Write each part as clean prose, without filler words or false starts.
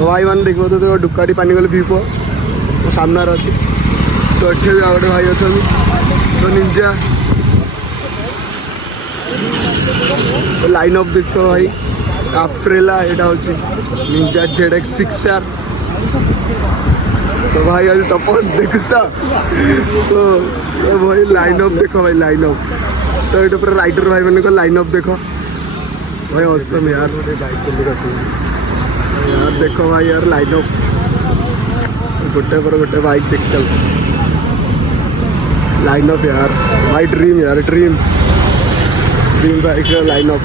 तो भाई मैंने देखो तो डुकाटी पानी गले भीप तो सामने अच्छी तो एठे भी गोटे भाई अच्छा तो निंजा तो लाइन अप देख तो भाई अप्रेला यहाँ हूँ निंजा ZX6R तो भाई आज तपन देखता तो भाई लाइन अप देखो भाई लाइन अप तो ये पूरा राइडर भाई मैंने को लाइन अप देखो भाई औसम यार यार देखो भाई यार लाइन अप गोटे पर गोटे बाइक देख चल लाइन अप यार भाई ड्रीम यार ड्रीम बाइक लाइन अप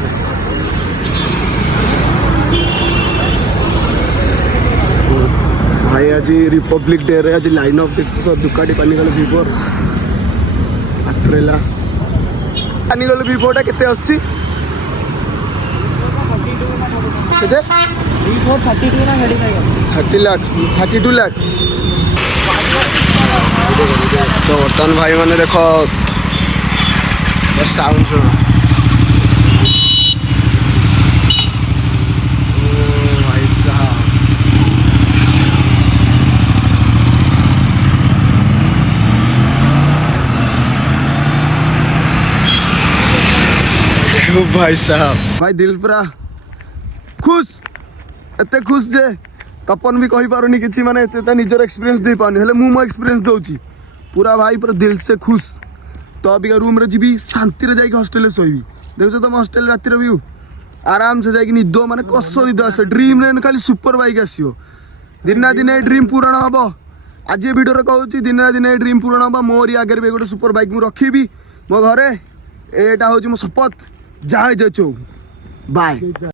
भाई आज रिपब्लिक डे रे आज लाइन अप देख तो दुकाटी पानी गले भिभोर अप्रेला पानी गले भिभोटा केते आछी केते 32 ना 30 लाख 32 लाख तो बर्तमान भाई मैंने देखो साउंड सुनो भाई साहब भाई साहब भाई दिल पूरा खुश एते खुश जे तपन भी कही पारुनी किछि माने एते निजर एक्सपीरियंस दे पानी हेले मु मो एक्सपीरियंस दउची पूरा भाई पूरा दिल से खुश तो अभी रूम रे जीबी शांति रे जाई हॉस्टल सोईबी देखो तुम हॉस्टल राति रे व्यू आराम से जाई निद माने कस निद आसे ड्रीम रे खाली सुपर बाइक आसीओ दिन दिन ड्रीम पूर्ण हबो आज ये वीडियो रे कहूची दिन दिन ड्रीम पूर्ण हबो मोर आगे भी गोटे सुपर बाइक मु रखीबी मो घरे एटा होची मो शपथ जहाज चौ बाय।